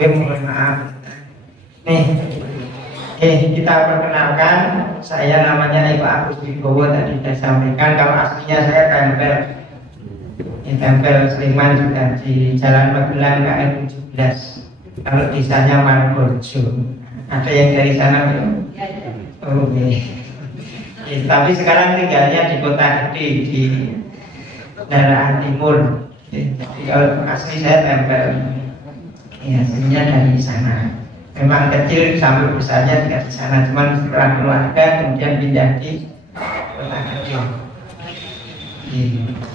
Mohon maaf. Kita perkenalkan, saya namanya Ibu Agus Wibowo. Tadi saya sampaikan kalau aslinya saya tempel Sleman juga di Jalan Magelang KM 17. Kalau desanya Margojo. Ada yang dari sana belum? Oke. Tapi sekarang tinggalnya di Kota Gede di daerah Timur. Jadi kalau asli saya tempel. Ya, aslinya dari sana. Memang kecil sampai besarnya tidak di sana, cuman setelah keluarga kemudian pindah di Kota Gede.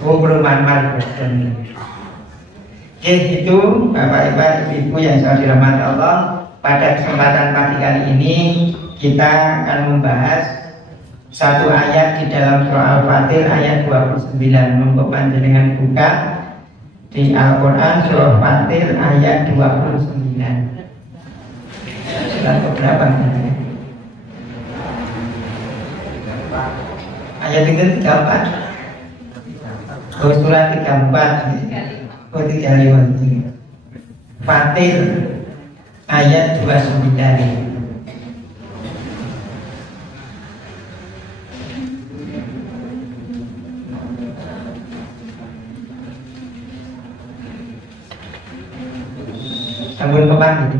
Perumahan Margono. Itu Bapak Ibu yang saya dirahmati Allah. Pada kesempatan pagi kali ini kita akan membahas satu ayat di dalam surah Al-Fatir ayat 29. Monggo panjenengan buka di Al-Quran surah Fatir ayat 29. Surat berapa? Ayat 34. Oh, surat 34. Oh, 35. Fatir ayat 29. Sambung kemana?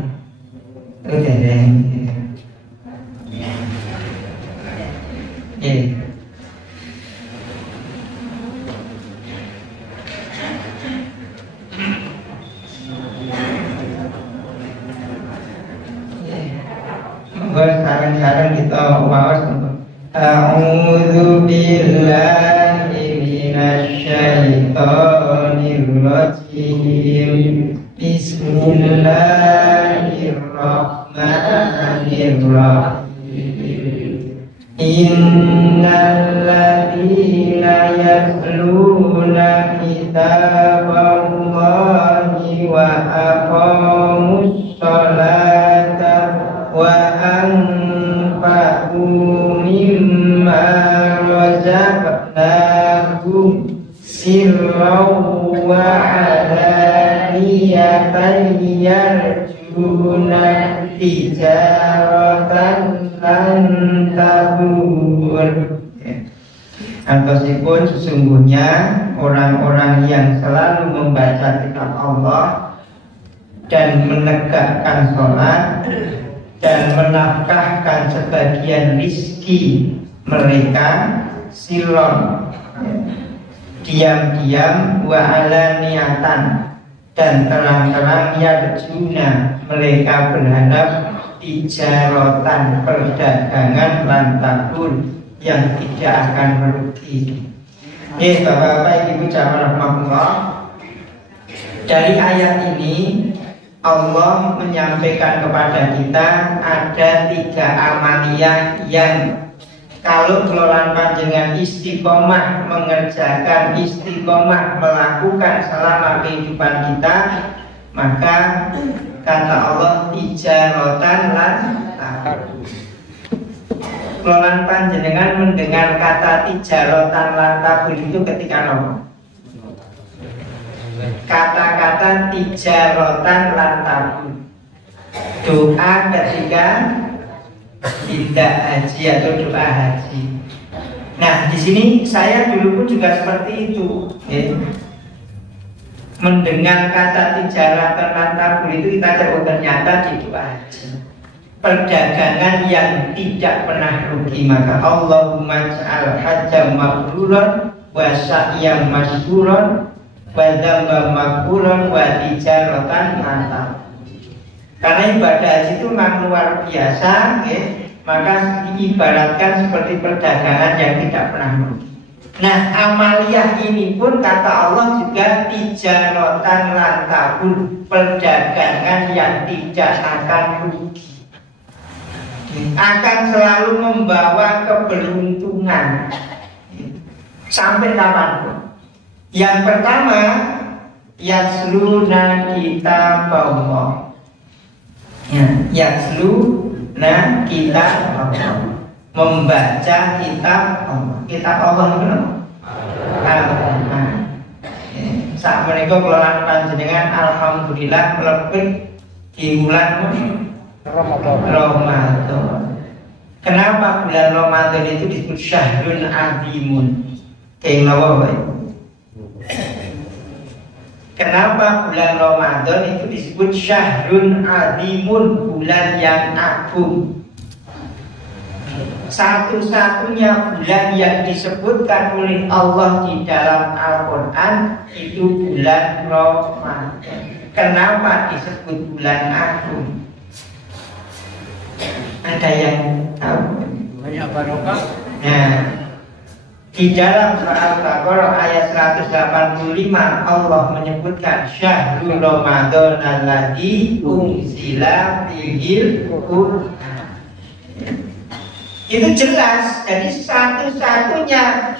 Sekarang kita wawas. A'udzu billahi minasyaitonir rajim. Bismillahirrahmanirrahim. Innal ladzina yatluna kitaballahi wa aqamus sholata wa anfaqu mimma razaqnahum sirran wa alaniyatan yarjuna tijaratan lan tabur. Antosipun sesungguhnya orang-orang yang selalu membaca kitab Allah dan menegakkan sholat dan menafkahkan sebagian rizki mereka silon diam-diam wa alaniyatan dan terang-terang yarjuna mereka berharap tijaratan perdagangan lantabun yang tidak akan merugi. Bapak-bapak ibu jamaah rahmatullah, dari ayat ini Allah menyampaikan kepada kita ada 3 amaliyah yang kalau kelolaan panjenengan istiqomah mengerjakan, istiqomah melakukan selama kehidupan kita, maka kata Allah tijaratan lan tabur. Kelolaan panjenengan mendengar kata tijaratan lan tabur itu ketika apa? Kata-kata tijaratan lan tabur. Doa ketika tidak haji atau doa haji. Nah, di sini saya dulu pun juga seperti itu. Mendengar kata tijaratan lan tabur itu kita tahu ternyata di doa haji. Perdagangan yang tidak pernah rugi, maka Allahumma ja'al hajjam mabruran wa sa'yam masykuran wa dzamba maghfuran wa tijaratan lan. Karena ibadah haji itu memang luar biasa, maka diibaratkan seperti perdagangan yang tidak pernah rugi. Nah, amaliyah ini pun kata Allah juga tijaratan lan tabur, perdagangan yang tidak akan rugi, akan selalu membawa keberuntungan sampai kapanpun. Yang pertama, yasluna kitab Allah. Yasluna kitab Allah, membaca kitab Allah. Kitab Allah itu Al-Quran. Saat menika kelolaan panjenengan alhamdulillah lebih di bulan Ramadan. Kenapa bulan Ramadan itu disebut syahrun azimun? Kenapa bulan Ramadan itu disebut syahrun azimun, bulan yang agung? Satu-satunya bulan yang disebutkan oleh Allah di dalam Al-Quran itu bulan Ramadan. Kenapa disebut bulan agung? Ada yang tahu? Banyak barokah. Nah, di dalam surah Al-Baqarah ayat 185 Allah menyebutkan syahrul Ramadan alladzi unzila fihil Qur'an. Itu jelas, jadi satu-satunya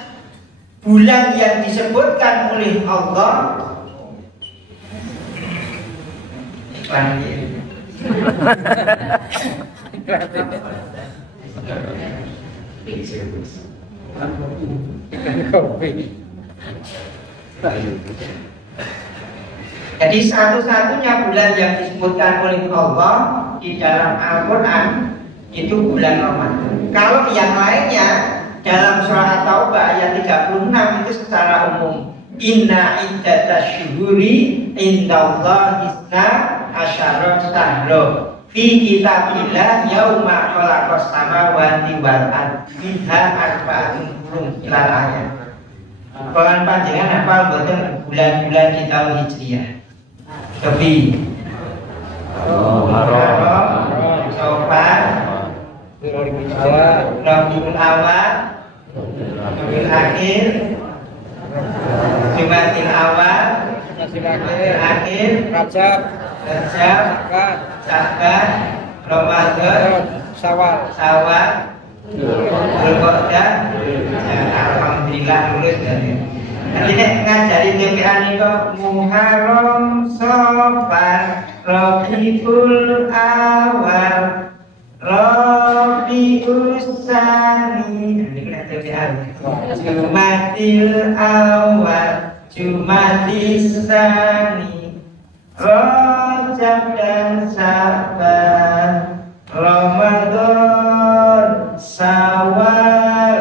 bulan yang disebutkan oleh Allah jadi satu-satunya bulan yang disebutkan oleh Allah di dalam Al-Quran itu bulan Ramadan. Kalau yang lainnya dalam surah At-Taubah ayat 36 itu secara umum. Inna iddatasyuhuri indallahi isna asyara syahra fi kitabillah yauma khalaqas samawati wal ardi minha arba'atun hurum ila ayat. Kalau panjenengan apa boten bulan-bulan di tahun Hijriah? Tapi Muharram, Syawal, Rabiul Awal, Rabiul Akhir, Jumadil Awal, Akhir, Rajab, Sya'ban, Ramadan, Syawal, Dzulqa'dah. Alhamdulillah lulus dari. Jadi nek ngajari DPA niku Muharram, Safar, Rabiul Awal, Rabiul Tsani, Jumadil Awal, Jumadil Tsani, Rajab dan Sya'ban, Ramadan, Syawal,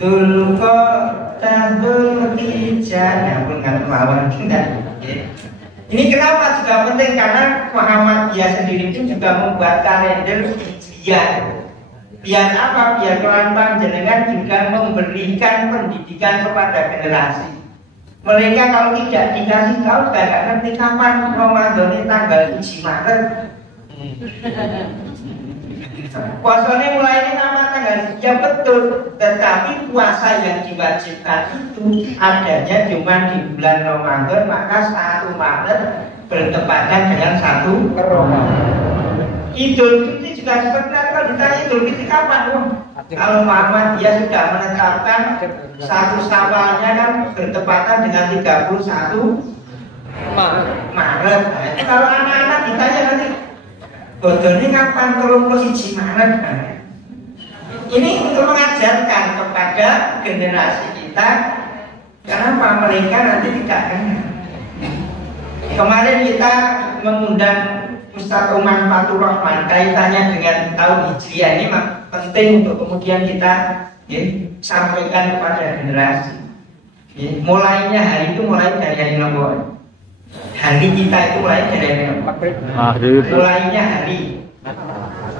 Dzulqa'dah, Dzulhijjah. Ya pun kan lawan tidak. Ini kenapa juga penting, karena Muhammadiyah sendiri itu juga membuat kalender Hijriah. Biar apa? Biar Quran panjenengan juga memberikan pendidikan kepada generasi. Mereka kalau tidak dikasih tahu juga nggak ngerti kapan Ramadan ini tanggal 1 Maret. Puasanya mulai ini nama tanggal, ya betul. Tetapi puasa yang diwajibkan itu adanya cuma di bulan Ramadan, maka 1 Maret bertepatan dengan 1 Ramadan. Idul Fitri juga seperti itu. Kalau ditanya Idul Fitri kapan? Kalau Muhammadiyah sudah menetapkan 1 Syawalnya kan bertepatan dengan 31 Maret. Nah, kalau anak-anak ditanya nanti bodohnya kapan 31 Maret? Ini untuk mengajarkan kepada generasi kita, kenapa mereka nanti tidak kenal. Kemarin kita mengundang Ustaz Umar Fatur Rahman kaitannya dengan tahun Hijriah. Ini penting untuk kemudian kita sampaikan kepada generasi. Mulainya hari itu mulai dari hari nomor. Hari kita itu mulai dari hari nomor. Mulainya hari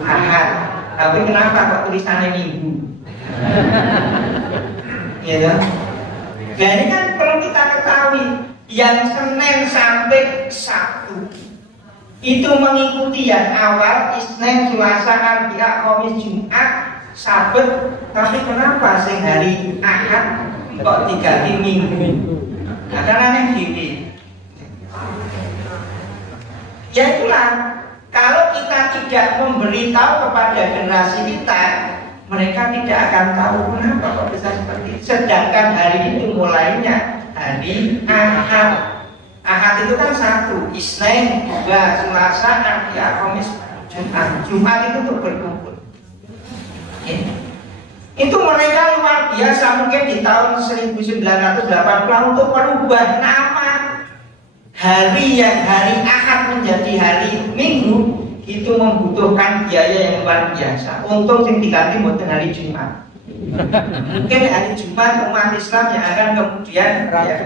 Ahad. Tapi kenapa kok tulisannya Minggu? Gitu. Nah ini kan perlu kita ketahui, yang Senin sampai Sabtu itu mengikuti yang awal Isnin, Selasa, Rabi'ah, Kamis, Jumat, Sabat. Tapi kenapa sing hari Ahad kok diganti Minggu? Nah karena gini, ya itulah, kalau kita tidak memberitahu kepada generasi kita, mereka tidak akan tahu kenapa kok bisa seperti itu. Sedangkan hari itu mulainya hari Ahad. Ahad itu kan 1, Isnin, 2, Selasa, Rabi'ah, Kamis, Jumat. Jumat itu untuk berkumpul. Itu mereka luar biasa, mungkin di tahun 1980 untuk merubah nama hari yang hari Ahad menjadi hari Minggu itu membutuhkan biaya yang luar biasa. Untung yang diganti bukan hari Jumat. Mungkin hari Jumat umat Islam yang akan kemudian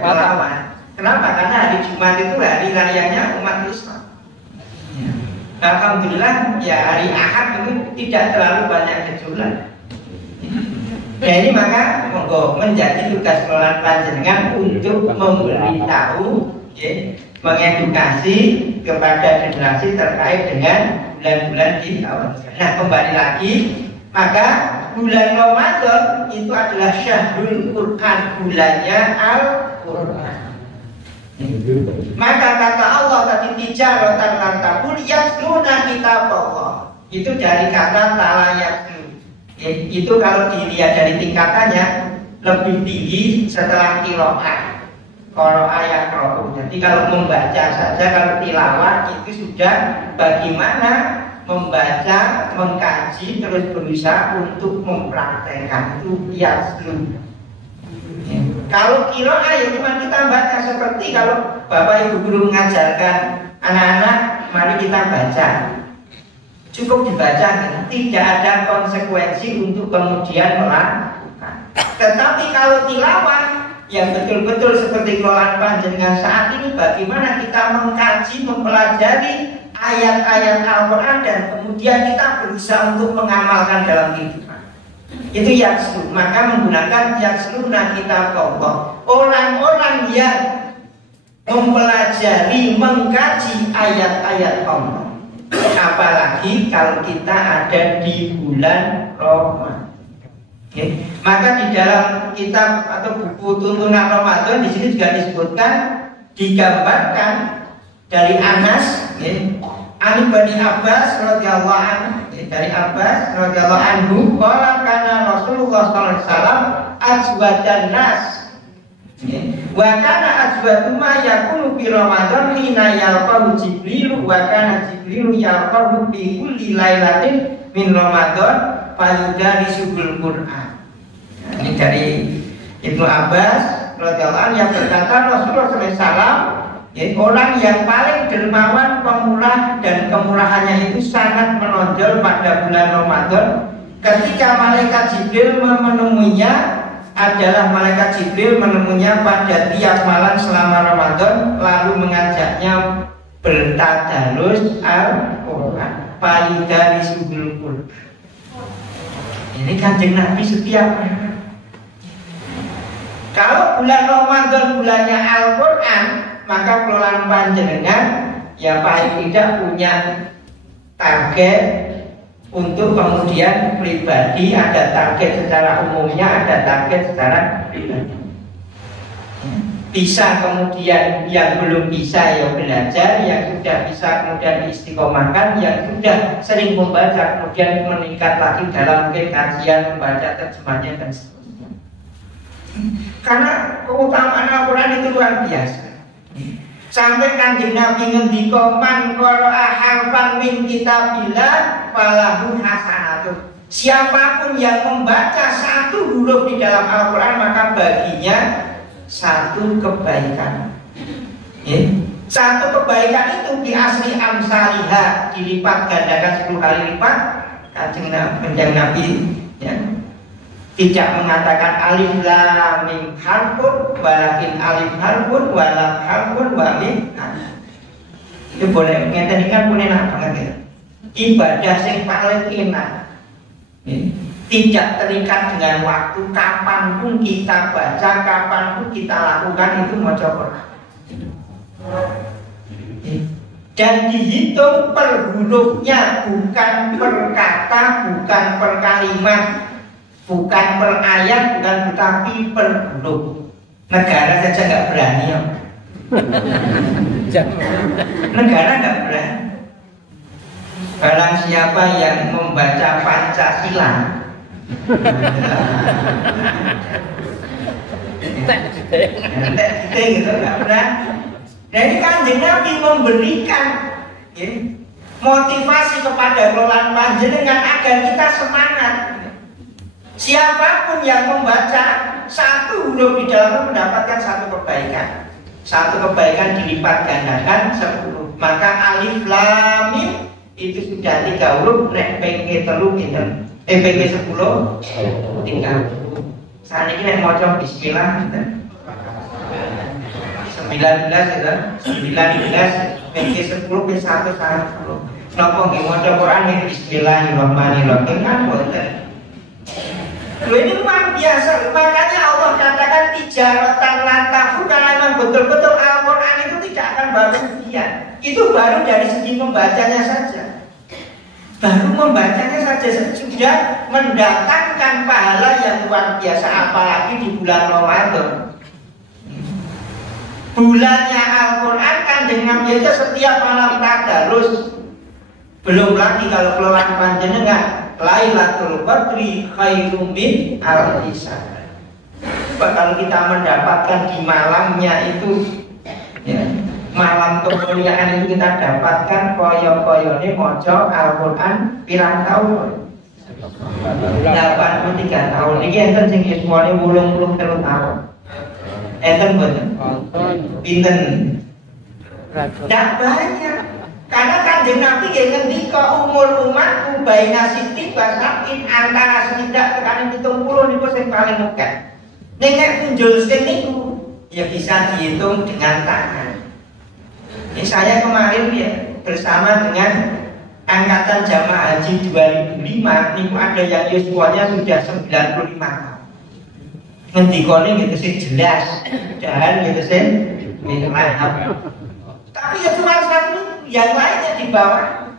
melawan. Kenapa? Karena hari Jumat itu hari rayanya umat Islam. Alhamdulillah ya hari Ahad itu tidak terlalu banyak gejolak. Ya ini maka monggo menjadi tugas kelolaan panjenengan untuk memberitahu, ya, mengedukasi kepada generasi terkait dengan bulan-bulan di awal. Nah kembali lagi, maka bulan Ramadan itu adalah syahrul Quran, bulannya Al-Quran. Maka kata Allah tadi tijaratan lan tabur yasluna kitab Allah. Itu dari kata talayaslu. Itu kalau dilihat dari tingkatannya lebih tinggi setelah qiraah. Qiraah yaqra'u. Jadi kalau membaca saja, kalau tilawah itu sudah bagaimana membaca, mengkaji, terus berusaha untuk mempraktekkan itu yaslu. Kalau qiraah ya cuma kita baca, seperti kalau Bapak Ibu guru mengajarkan anak-anak, mari kita baca. Cukup dibaca, tidak ada konsekuensi untuk kemudian melakukan. Tetapi kalau tilawah yang betul-betul seperti kelolaan panjenengan saat ini, bagaimana kita mengkaji, mempelajari ayat-ayat Al-Quran dan kemudian kita berusaha untuk mengamalkan dalam kehidupan. Itu yakslu, maka menggunakan yaksluna kitab Allah. Orang-orang yang mempelajari, mengkaji ayat-ayat Allah. Apalagi kalau kita ada di bulan Ramadan. Okay. Maka di dalam kitab atau buku tuntunan Ramadan di sini juga disebutkan, digambarkan dari Anas, Ani Bani Abbas radhiyallahu anhu, dari Abbas radhiyallahu anhu, qala kana Rasulullah sallallahu alaihi wasallam ajwadan nas. Wa kana ajwadu ma yakunu fi Ramadan hina yalqahu Jibril wa kana Jibril yalqahu fi kulli lailatin min Ramadan fayudarisul Qur'an. Ini dari Ibnu Abbas radhiyallahu anhu yang berkata Rasulullah sallallahu alaihi wasallam, orang yang paling dermawan, pemurah, dan kemurahannya itu sangat menonjol pada bulan Ramadan. Ketika malaikat Jibril menemuinya, adalah malaikat Jibril menemuinya pada tiap malam selama Ramadan, lalu mengajaknya bertadarus Al-Quran, dari sudul Quran. Ini Kanjeng Nabi setiap hari. Kalau bulan Ramadan bulannya Al-Quran, maka kelolaan panjenengan ya paling tidak punya target untuk kemudian pribadi, ada target secara umumnya, ada target secara pribadi. Bisa kemudian yang belum bisa ya belajar, yang sudah bisa kemudian istiqomahkan, yang sudah sering membaca kemudian meningkat lagi dalam kajian, membaca terjemahnya dan seterusnya. Karena keutamaan Al-Quran itu luar biasa. Sampai Kanjeng Nabi ngendika man qara'a harfan min kitabillah falahu hasanatun. Siapapun yang membaca satu huruf di dalam Al-Quran maka baginya satu kebaikan. Satu kebaikan itu di asli amsalihah, dilipat gandakan 10 kali lipat. Kanjeng Nabi ya, tidak mengatakan alif lam mim harfun, walakin alif harfun, walam harfun, wa mim. Itu boleh ngeten kan boleh enak banget ya. Ibadah yang paling enak. Tidak terikat dengan waktu, kapanpun kita baca, kapanpun kita lakukan itu maca Quran. Dan dihitung per hurufnya, bukan per kata, bukan per kalimat, bukan per ayat, bukan, tetapi per huruf. Negara saja nggak berani ya. Negara nggak berani. Barang siapa yang membaca Pancasila, gitu nggak berani. Jadi Kanjeng Nabi memberikan motivasi kepada kelolaan panjenengan agar kita semangat. Siapapun yang membaca satu huruf di dalamnya mendapatkan satu kebaikan. Satu kebaikan dilipat gandakan 10 Maka alif lam mim itu sudah 3 huruf, nek pengke 3 pinten? Pengke 10 3. Saat ini nek maca bismillah pinten? 19 itu. 19 pengke 10 ke 1 1. Napa nggih maca Quran nek bismillahirrahmanirrahim kan boten. Ini luar biasa, makanya Allah katakan tijaratan lantafu, karena memang betul-betul Al-Quran itu tidak akan bahagia. Itu baru dari segi membacanya saja. Baru membacanya saja sudah mendatangkan pahala yang luar biasa, apalagi di bulan Ramadan. Bulannya Al-Quran kan dengan biasa setiap malam tadarus. Belum lagi kalau kelolaan panjenengan Lailatul Qadri khairum min alfi syahr. Kalau kita mendapatkan di malamnya itu ya, malam kemuliaan itu kita dapatkan koyo-koyone maca Al-Quran pirang tahun? 83 tahun. Iki enten sing ismone 83 tahun. Enten boten? Pinten? Tidak banyak. Karena Kanjeng Nabi ngendika umur umatku baina siti basapin antara swidak tekan 70 niku sing paling mekeh. Ning nek punjul sing niku ya bisa dihitung dengan tangan. Ini saya kemarin ya bersama dengan angkatan jamaah haji 2005 niku ada yang yuswanya sudah 95 tahun. Ngendikane gitu sih jelas, dan gitu sih minta. Tapi ya cuma satu, yang lainnya di bawah.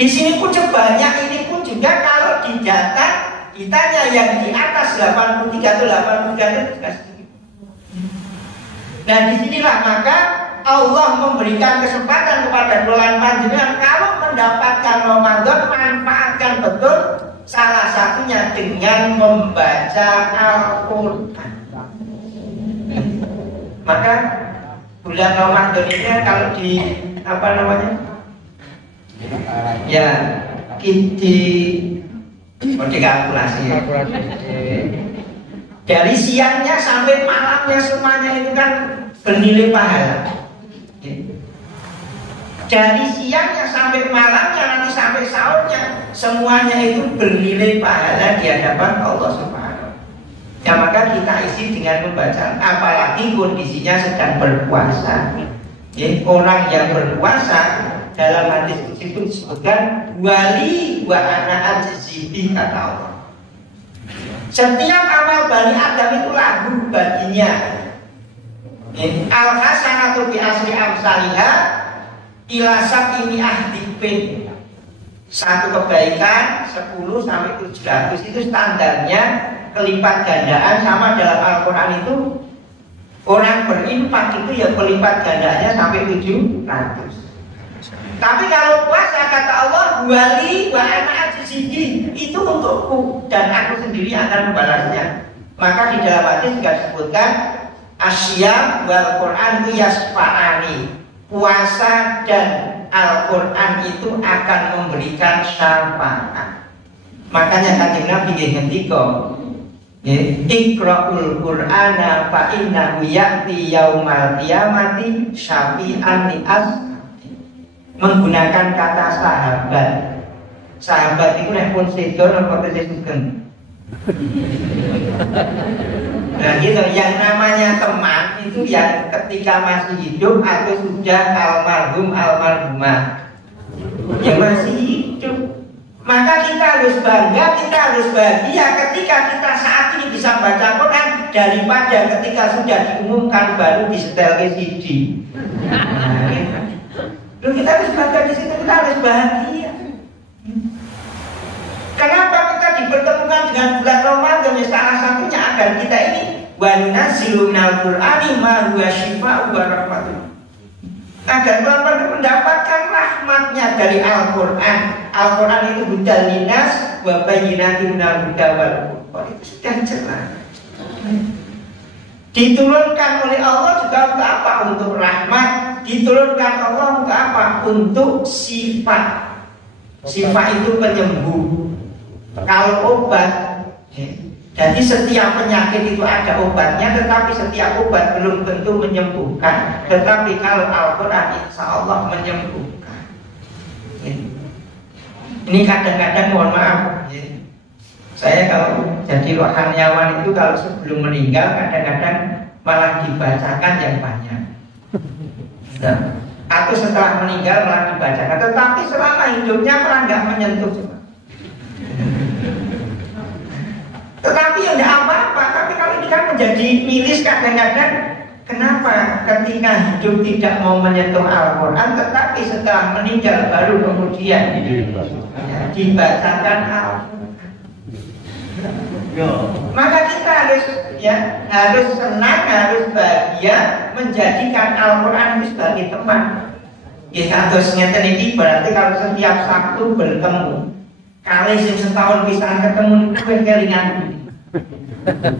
Di sini pun banyak, ini pun juga kalau di data ditanya yang di atas 83 atau 83 itu. Nah disinilah maka Allah memberikan kesempatan kepada bulan panjenengan kalau mendapatkan Ramadan, manfaatkan betul. Salah satunya dengan membaca Al-Quran. Maka bulan Ramadan ini kalau di apa namanya? Ya, dikalkulasi. Dari siangnya sampai malamnya semuanya itu kan bernilai pahala. Dari siangnya sampai malamnya nanti sampai sahurnya semuanya itu bernilai pahala di hadapan Allah Subhanahu. Ya maka kita isi dengan membaca, apalagi kondisinya sedang berpuasa. Ya, orang yang berpuasa dalam hadis itu disebutkan wali wa ana ajzibi kata Allah. Setiap amal Bani Adam itu lagu baginya. Al hasanatu bi asri amsalihah ila sab'ini ahdipin. Satu kebaikan 10 sampai 700 itu standarnya kelipat gandaan. Sama dalam Al-Quran itu orang berinfak itu ya kelipat gandaannya sampai 700. Tapi kalau puasa kata Allah wali wa ana ajzibi, itu untukku dan aku sendiri akan membalasnya. Maka di dalam hadis juga disebutkan asyam wal Quran yasfa'ani, puasa dan Al-Quran itu akan memberikan syafaat. Makanya Kanjeng Nabi ngendika Iqra'ul Qur'ana fa innahu ya'ti yaumal qiyamati syafi'an li ashabi. Menggunakan kata sahabat. Sahabat itu nek pun sedo napa kese sugeng. Nah gitu, yang namanya teman itu yang ketika masih hidup atau sudah almarhum almarhumah yang masih hidup. Maka kita harus bangga, kita harus bahagia ketika kita saat ini bisa baca Quran daripada ketika sudah diumumkan baru disetel ke CD. Nah, gitu. Loh, kita harus bangga di situ, kita harus bahagia. Kenapa kita dipertemukan dengan bulan Ramadan? Salah satunya agar kita ini wa nunazzilu minal Qur'ani ma huwa syifaa'un wa rahmatun. Agar bulan mendapatkan rahmatnya dari Al-Quran. Al-Quran itu hudal linnas wa bayyinatin minal huda wal furqan. Itu sudah jelas. Diturunkan oleh Allah juga untuk apa? Untuk rahmat. Diturunkan Allah untuk apa? Untuk sifat. Sifat itu penyembuh. Kalau obat Jadi setiap penyakit itu ada obatnya, tetapi setiap obat belum tentu menyembuhkan. Tetapi kalau Al-Quran insya Allah menyembuhkan. Ini kadang-kadang mohon maaf, saya kalau jadi rohaniawan itu kalau sebelum meninggal kadang-kadang malah dibacakan yang banyak. Atau setelah meninggal malah dibacakan. Tetapi selama hidupnya malah nggak menyentuh. Tetapi ya tidak apa-apa. Tapi kalau ini kan menjadi miris kadang-kadang. Kenapa ketika hidup tidak mau menyentuh Al-Quran, tetapi setelah meninggal baru kemudian dibacakan Al-Quran. Maka kita harus senang, harus bahagia menjadikan Al-Quran itu sebagai teman. Ya terus ngeten iki berarti kalau setiap Sabtu bertemu, kali setahun bisa ketemu itu kelingan.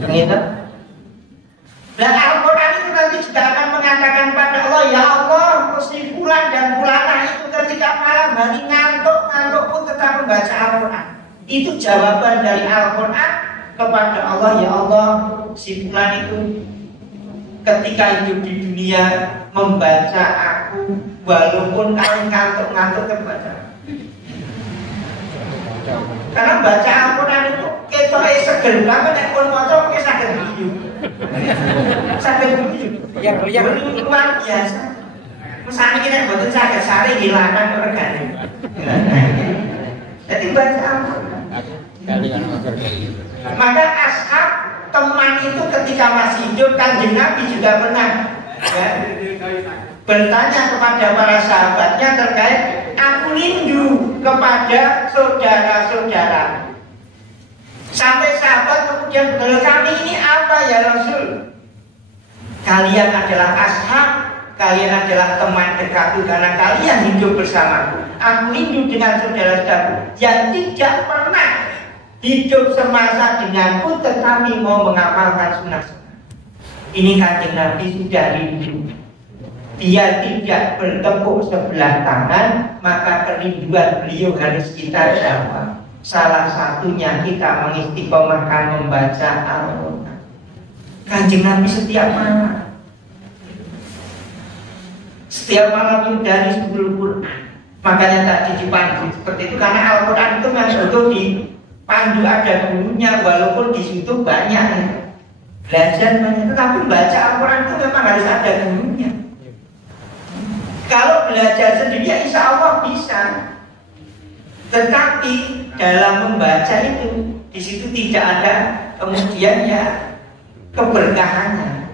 Gitu. Dan Al-Quran itu nanti juga akan mengatakan pada Allah, ya Allah, si fulan dan fulana itu ketika malam hari ngantuk pun tetap membaca Al-Quran. Itu jawaban dari Al-Quran kepada Allah, ya Allah, si fulan itu ketika hidup di dunia membaca aku, walaupun kalian ngantuk kepada. Karena baca Al-Quran itu kita seger banget, pun motor kita sakit hidup. Sakit hidup yang luar biasa. Misalnya kita buatin sakit sari hilangkan organ. Jadi baca Al-Quran. Maka ashab teman itu ketika masih hidup, Kanjeng Nabi juga pernah bertanya kepada para sahabatnya terkait aku rindu kepada saudara-saudara. Sampai sahabat kemudian bertanya, kami ini apa ya Rasul? Kalian adalah ashab, kalian adalah teman dekatku karena kalian hidup bersamaku. Aku rindu dengan saudara-saudaraku yang tidak pernah hidup semasa denganku tetapi mau mengamalkan sunnah-sunnah. Ini Kanjeng Nabi sudah rindu. Dia tidak bertepuk sebelah tangan, maka kerinduan beliau harus kita jawab. Salah satunya kita mengistiqomahkan membaca Al-Quran. Kanjeng Nabi setiap malam dari sebelum Quran. Makanya tadi dipandu seperti itu karena Al-Quran itu memang betul dipandu ada gurunya, walaupun di situ banyak belajar banyak, tetapi baca Al-Quran itu memang harus ada gurunya. Kalau belajar sendiri ya insya Allah bisa. Tetapi dalam membaca itu di situ tidak ada kemudian ya keberkahannya.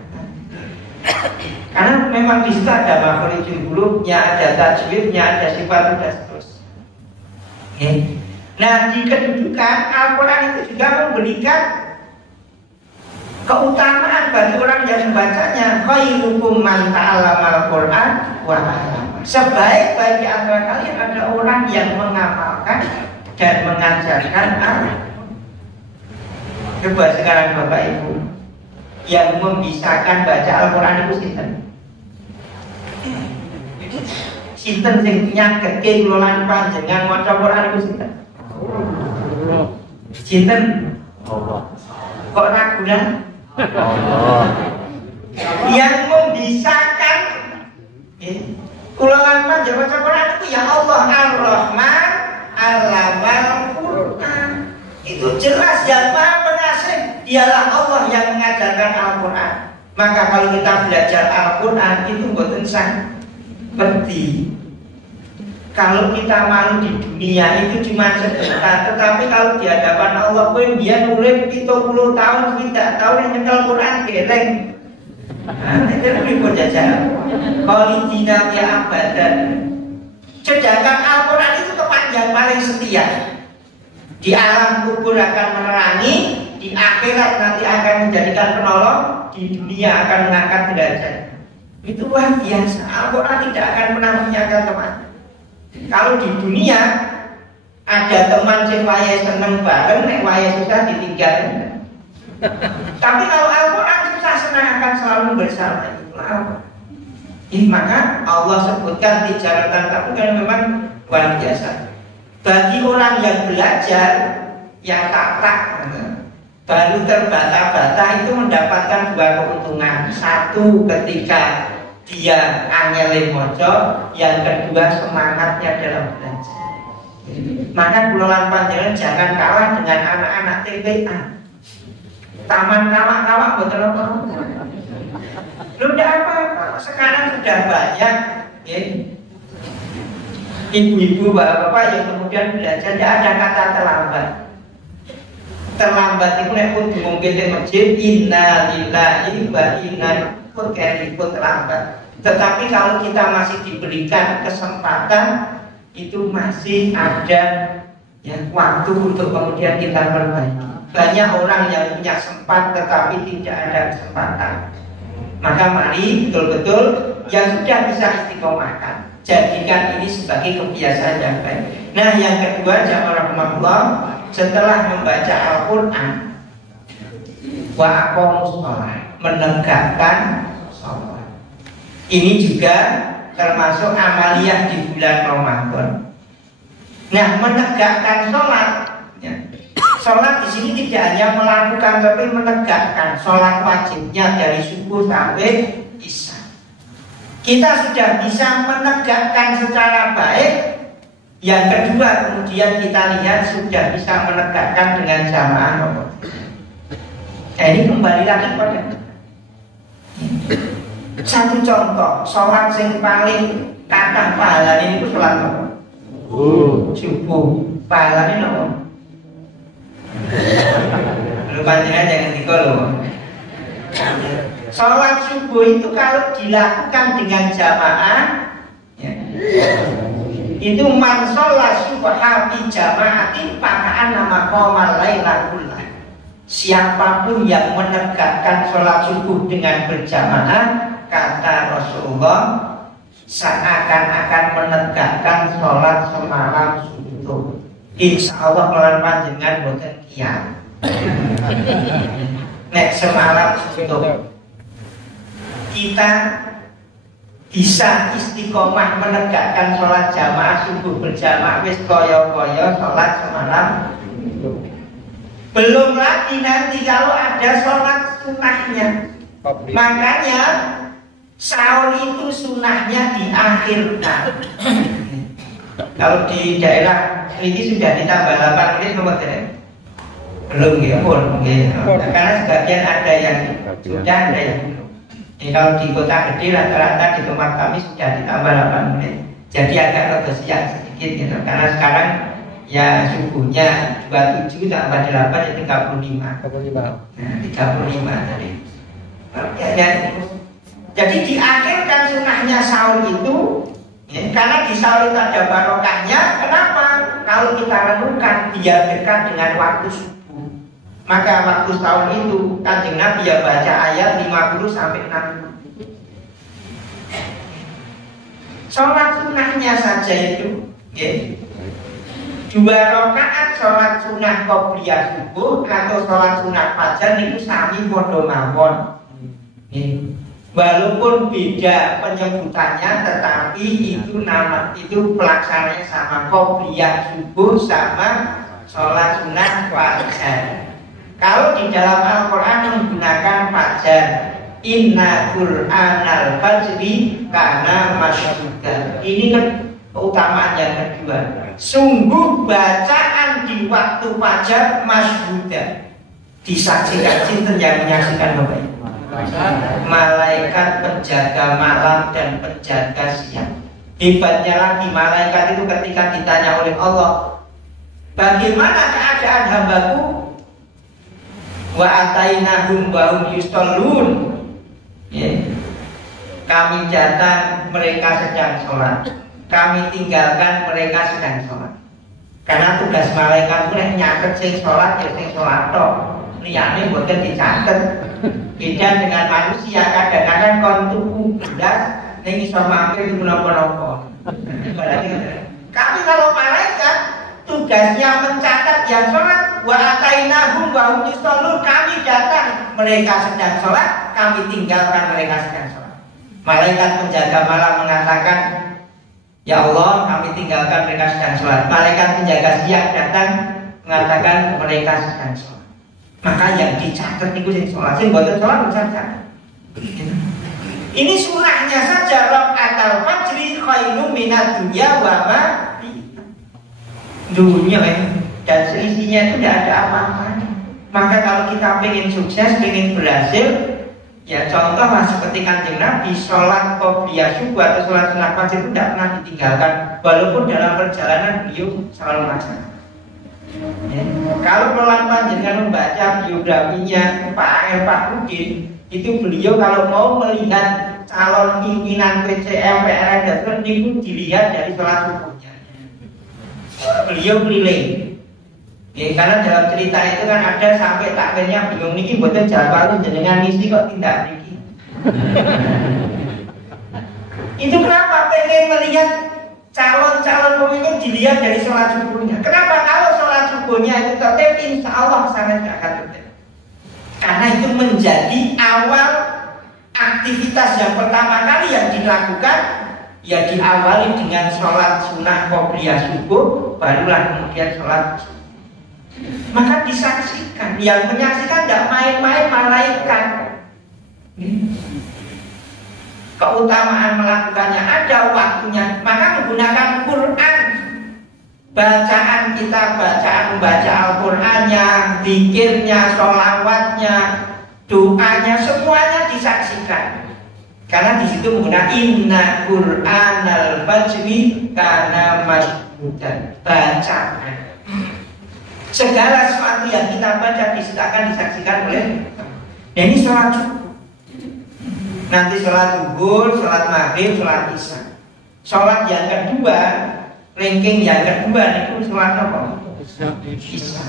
Karena memang di situ ada makhrijul hurufnya, ada tajwidnya, ada sifat dan seterusnya. Nah di kedudukan Al-Quran itu juga memberikan keutamaan bagi orang yang membacanya. Khairukum man ta'allamal Quran wa 'allama. Sebaik-baik di antara kalian ada orang yang mengamalkan dan mengajarkan Al-Quran. Coba sekarang Bapak Ibu yang membisahkan baca Al-Quran itu sinten sing nyageke kula panjenengan maca Quran itu sinten Allah. Kok ragu kan? Yang membisahkan kula panjenengan maca Quran itu ya Allah Ar-Rahman Allamal Quran. Itu jelas yang Maha Pengasih, dialah Allah yang mengajarkan Al-Quran. Maka kalau kita belajar Al-Quran itu boten seperti kalau kita malu di dunia itu cuma sebentar, tetapi kalau di hadapan Allah pun dia nulis 70 tahun tidak tahu yang nyekel Quran geleng. Itu ribut jajan. Kalau tidak ya abadan. Sedangkan Al-Quran itu teman yang paling setia. Di alam kubur akan menerangi, di akhirat nanti akan menjadikan penolong, di dunia akan mengangkat derajat. Itu luar biasa. Al-Quran tidak akan pernah menyiapkan teman. Kalau di dunia ada teman yang waya seneng bareng, nek waya susah ditinggal. Tapi kalau Al-Quran susah senang akan selalu bersama. Maka Allah sebutkan di jaratan tapi kan memang luar biasa. Bagi orang yang belajar, yang tak baru terbata-bata itu mendapatkan dua keuntungan. Satu, ketika dia angel mojo, yang kedua semangatnya dalam belajar. Maka bulan panjenengan jangan kalah dengan anak-anak TPA. Taman kawak-kawak betul apa? Lu udah apa? Sekarang sudah banyak ibu-ibu, bapak-bapak yang kemudian belajar. Tidak ada kata terlambat. Terlambat itu nek pun mungkin di masjid inna lillahi wa inna ilaihi terlambat. Tetapi kalau kita masih diberikan kesempatan, itu masih ada waktu untuk kemudian kita perbaiki. Banyak orang yang punya sempat tetapi tidak ada kesempatan. Maka mari betul-betul yang sudah bisa istiqomahkan, jadikan ini sebagai kebiasaan yang baik. Nah, yang kedua, jamaah rahmatullah, setelah membaca Al-Quran, wa aqamus shalah, menegakkan shalat. Ini juga termasuk amaliyah di bulan Ramadan. Nah, menegakkan sholat, sholat di sini tidak hanya melakukan tapi menegakkan sholat wajibnya dari subuh sampai isya. Kita sudah bisa menegakkan secara baik. Yang kedua, kemudian kita lihat sudah bisa menegakkan dengan jamaah. Nah, ini kembali lagi pada satu contoh, sholat yang paling kata pahala ini itu sholat apa? Subuh. Pahala ini apa? Lu panjenengan jangan dikolo. Sholat subuh itu kalau dilakukan dengan jamaah, itu man sholat subuh fi jama'atin paka'an nama qomal laila kullah. Siapapun yang menegakkan sholat subuh dengan berjamaah, kata Rasulullah, seakan-akan menegakkan sholat semalam suntuk. Insya Allah melan panjenengan boten kiam. Nek semalam suntuk, kita bisa istiqomah menegakkan sholat jamaah subuh berjamaah wis koyo-koyo sholat semalam. Belum lagi nanti kalau ada sholat sunnahnya. Makanya sahur itu sunnahnya diakhirkan. Kalau di daerah ini sudah ditambah 8 menit nomor belum ya pun. Karena sebagian ada yang sudah, ada yang belum. Jadi kalau di kota gede rata-rata di tempat kami sudah ditambah 8 menit. Jadi agak rada siang sedikit gitu. Karena sekarang ya subuhnya 27 tambah 8 ya 35. 35. Nah, 35 tadi. Jadi diakhirkan sunnahnya sahur itu karena di sahur itu ada barokahnya. Kenapa? Kalau kita renungkan biar dekat dengan waktu subuh, maka waktu sahur itu Kanjeng Nabi ya baca ayat 50 sampai 60. Sholat sunnahnya saja itu 2 rakaat sholat sunnah qobliyah subuh atau sholat sunnah fajar itu sami padha mawon. Walaupun beda penyebutannya, tetapi itu nama itu pelaksananya sama, qobliyah subuh sama sholat sunnah fajar. Kalau di dalam Al-Quran menggunakan fajar, inna qur'anal fajri kana masyhuda. Ini kan keutamaan yang kedua. Sungguh bacaan di waktu fajar masyhuda, disaksikan sinten yang menyaksikan Bapak? Malaikat penjaga malam dan penjaga siang. Hebatnya lagi malaikat itu ketika ditanya oleh Allah, bagaimana keadaan hambaku? Wa atainahum wa hum yustallun. Kami datang mereka sedang sholat, kami tinggalkan mereka sedang sholat. Karena tugas malaikat itu nyatet sing sholat ya sing sholat tok. Liyane boten dicatet. Beda dengan manusia, kadang-kadang kon tuku beras ning iso mampir di menapa-napa. Tapi kalau malaikat tugasnya mencatat yang sholat, wa atainahum wa hum yustallun, kami datang mereka sedang sholat, kami tinggalkan mereka sedang sholat. Malaikat penjaga malam mengatakan, ya Allah, kami tinggalkan mereka sedang sholat. Malaikat penjaga siang datang mengatakan mereka sedang sholat. Maka yang dicatat niku sing sholat, sing boten sholat dicatat. Ini sunahnya saja, rakaatul fajri khairun minad dunya wa ma dunia dan seisinya itu tidak ada apa-apa. Maka kalau kita pengen sukses, pengen berhasil, ya contohlah seperti Kanjeng Nabi, sholat qobliyah subuh atau sholat sunat fajr itu tidak pernah ditinggalkan, walaupun dalam perjalanan beliau selalu melaksanakan. Ya. Kalau pelan-pelan dengan membaca biografinya Pak Rudin, itu beliau kalau mau melihat calon pimpinan PCM, PRN dan sebagainya itu dilihat dari sholat subuhnya. Beliau keliling. Ya, karena dalam cerita itu kan ada sampai takmirnya bingung niki boten jawab jenengan misi kok tindak niki. Itu kenapa pengen melihat calon-calon pemimpin dilihat dari sholat subuhnya. Kenapa? Kalau sholat subuhnya itu tetap insya Allah sangat akan tetap. Karena itu menjadi awal aktivitas yang pertama kali yang dilakukan, ya diawali dengan sholat sunnah qobliyah subuh, barulah kemudian sholat. Maka disaksikan, yang menyaksikan tidak main-main malaikat. Keutamaan melakukannya ada waktunya. Maka menggunakan Quran, bacaan kita, membaca Al-Qurannya, zikirnya, sholawatnya, doanya, semuanya disaksikan. Karena di situ menggunakan inna Qur'anal fajri kana mashudan, bacaan. Segala sesuatu yang kita baca akan disaksikan oleh. Dan ini sholat subuh. Nanti sholat zuhur, sholat maghrib, sholat isya. Sholat yang kedua, ranking yang kedua itu sholat apa? Isya.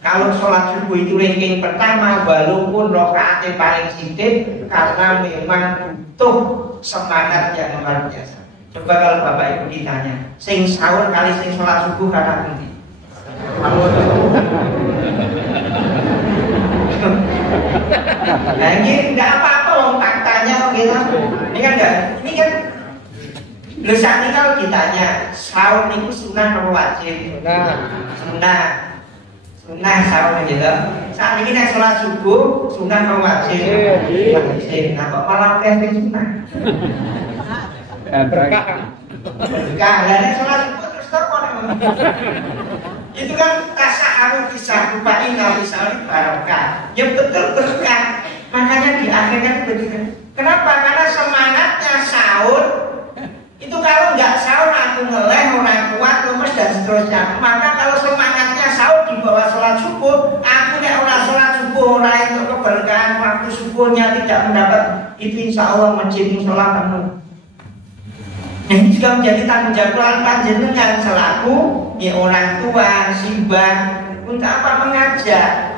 Kalau sholat subuh itu ranking pertama, walaupun rakaatnya paling sedikit, karena memang butuh semangat yang luar biasa. Coba kalau bapak ibu ditanya, sing sahur kali sing sholat subuh kata nanti. Nah ini tidak apa-apa loh faktanya gitu. Ini kan enggak, ini kan saat ini kalau ditanya sahur itu sunnah atau wajib? Sunnah sahur gitu. Saat ini naik sholat subuh sunnah atau wajib? Wajib. Nah kok malah testing sunnah? Berkah. Nah sholat subuh terus telepon. Itu kan tasa'aruf bisa rupain bisa barokah. Ya betul berkah. Makanya di akhirnya begitu. Kenapa? Karena semangatnya sahur itu kalau nggak sahur aku ngeleh, orang kuat, lemes dan seterusnya. Maka kalau semangatnya sahur di bawah sholat subuh, aku nek orang sholat subuh, orang itu keberkahan waktu subuhnya tidak mendapat, itu insya Allah masjid musola penuh. Ini juga menjadi tanggung jawab panjenengan selaku ya orang tua, simbah, untuk apa mengajar.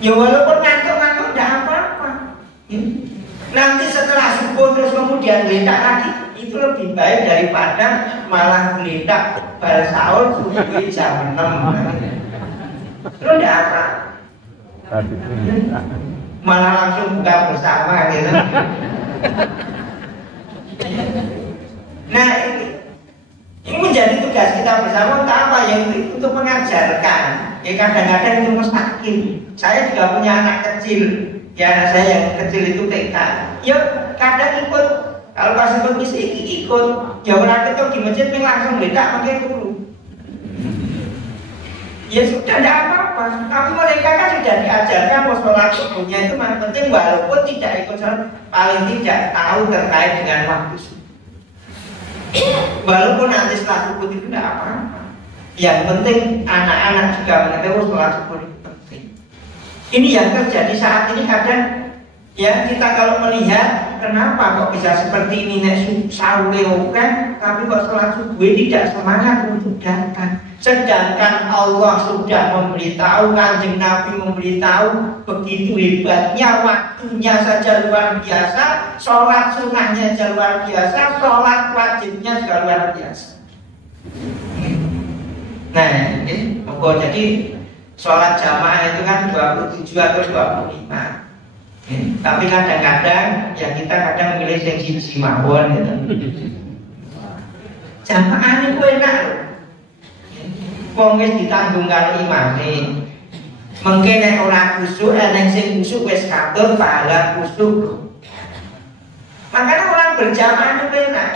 Ya walaupun ngantuk-ngantuk tidak apa-apa. Nanti setelah subuh terus kemudian geletak lagi, itu lebih baik daripada malah geletak pada sahur subuh jam 6. Lu tidak apa? Malah langsung buka bersama gitu. Nah ini menjadi tugas kita bersama untuk apa? Ya untuk mengajarkan. Ya kadang-kadang itu mustahil. Saya juga punya anak kecil. Ya saya yang kecil itu TK. Ya kadang ikut. Kalau pas ikut bisa ikut. Ya orang itu di masjid langsung beda pakai dulu. Ya sudah tidak apa-apa. Tapi mereka kan sudah diajarkan mau sholat subuhnya itu yang penting walaupun tidak ikut sholat, paling tidak tahu terkait dengan waktu subuh. Walaupun nanti sholat subuh itu tidak apa-apa. Yang penting anak-anak juga mengetahui sholat subuh itu penting. Ini yang terjadi saat ini kadang ya kita kalau melihat kenapa kok bisa seperti ini nek sahur kan, tapi kok sholat subuh tidak semangat untuk datang. Sedangkan Allah sudah memberitahu, Kanjeng Nabi memberitahu begitu hebatnya, waktunya saja luar biasa, sholat sunnahnya saja luar biasa, sholat wajibnya juga luar biasa. Nah, jadi sholat jamaah itu kan 27 atau 25. Tapi kadang-kadang ya kita kadang milih yang siji mawon gitu. Jamaah itu enak loh. Wong wis ditanggung karo imame. Mungkin nek ora kusuk, nek sing kusuk wis katut pahala kusuk. Makanya orang berjamaah itu enak.